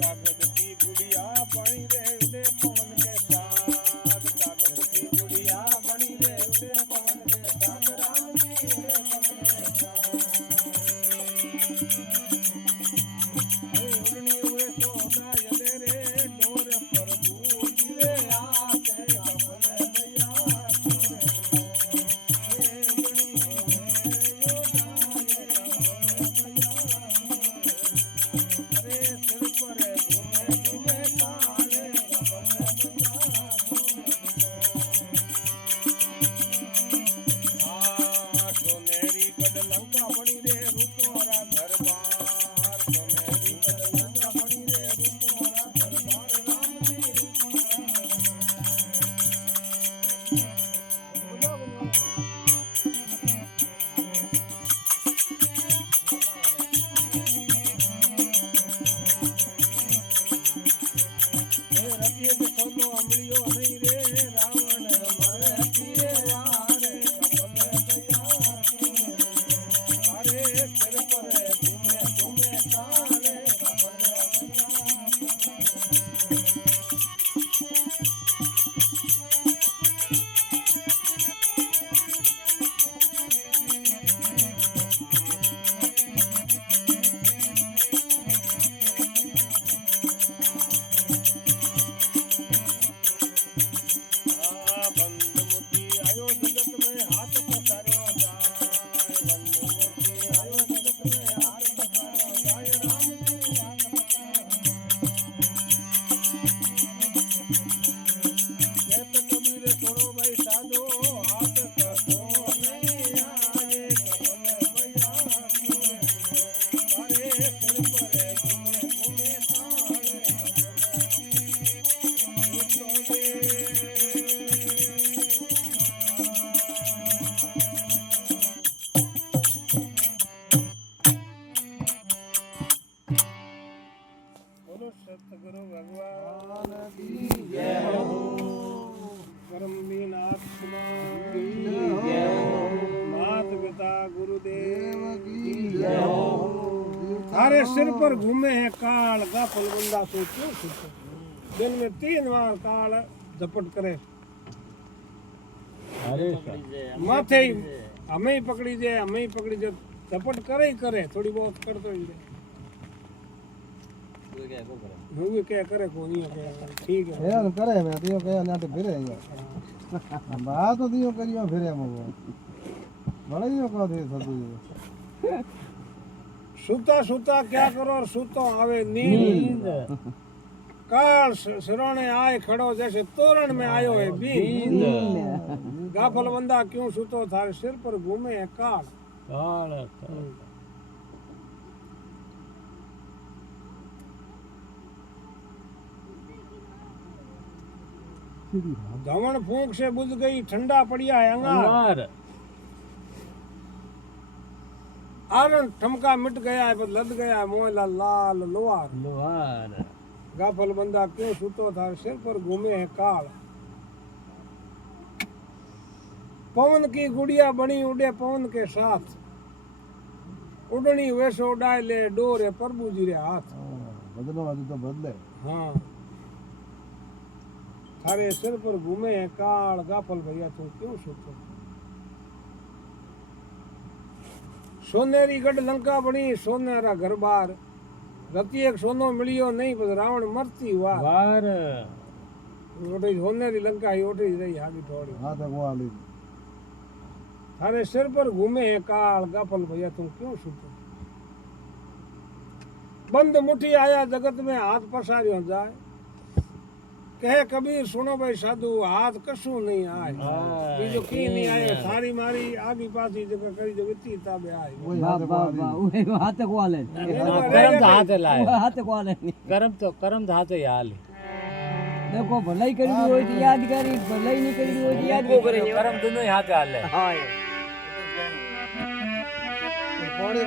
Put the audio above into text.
कागज की गुड़िया बनी रे उड़े पवन के साथ, कागज की गुड़िया बनी रे उड़े पवन के साथ, राम जी उड़े पवन के साथ। उड़नी उड़े सोना यले रे डोर पर बूझ रे आते अपन भैया लंका बनी रे रूपोरा दरबार, सोनेरी गढ़ लंका बनी रे रूपोरा दरबार, राम जी रतिये जो सोनो अमलियो नहीं रे रावण मरे पिए वारे सिर पर घूमे घूमे काले बंद मुट्ठी आयो जगत में हाथ पसारो जाए, बंद मुट्ठी आयो जगत में हाथ पसारो जाए, राम जी हाथ पसारो। कहत कबीर सुनो भाई साधो हाथ कसो नहीं आए, कपन भैया पूरे अरे सिर पर घूमे घूमे ताले बोलो सतगुरु भगवान की जय हो, परमवीरनाथ की जय हो, मात पिता गुरुदेव की जय हो। थारे सिर पर घूमे हैं काल गाफल बंदा सो क्यों सुते, दिन में 3 बार काल झपट करे, माथे ही हमें ही पकड़ी जाए, हमें ही पकड़ी जाए, झपट करे ही करे, थोड़ी बहुत करते ही रहे। वो क्या करे को नहीं है, ठीक है यार करे मैं तो कह ना तो फिरे यार बात तो दियो करियो फिरे मो बड़ा ही को दे सदु सुता सुता क्या करो और सुतो आवे नींद, काल सिरोने आए खड़ो जैसे तोरण में आयो है बींद, गाफल बंदा क्यों सुतो थारे सिर पर घूमे है काल काल। धवण फूंक से बुझ गई ठंडा पड़िया है अंगार, आरण ठमका मिट गया है पर लद गया है मोहला लाल लोहार लोहार। गाफल बंदा क्यों सुतो था सिर पर घूमे है काल, पवन की गुड़िया बनी उड़े पवन के साथ, उड़नी वैसे उड़ाए ले डोर है प्रभु जी रे हाथ। बदलो आज तो बदले हाँ थारे सिर पर घूमे है काल, गाफल भैया तू क्यों सुतो। सोनेरी गढ़ लंका बनी सोनेरा घर बार, रति एक सोनो मिलियो नहीं बस रावण मरती वार। ओटे सोनेरी लंका ही ओटे रही आगे थोड़ी। हां तो वो आली थारे सिर पर घूमे है काल, गाफल भैया तुम क्यों सुतो। बंद मुट्ठी आया जगत में हाथ पसारियो जाए, कहे कबीर सुनो भाई साधु हाथ कशु नहीं आए, बीजो की नहीं आए थारी मारी आगी पासी जगह करी जो वित्ती ताबे आए। हाथ को आले करम तो हाथ लाए, हाथ को आले करम तो हाथ याल देखो भलाई करी हो याद करी, भलाई नहीं करी हो याद को करे, करम दोनों ही हाथ हाल है। हां बॉडी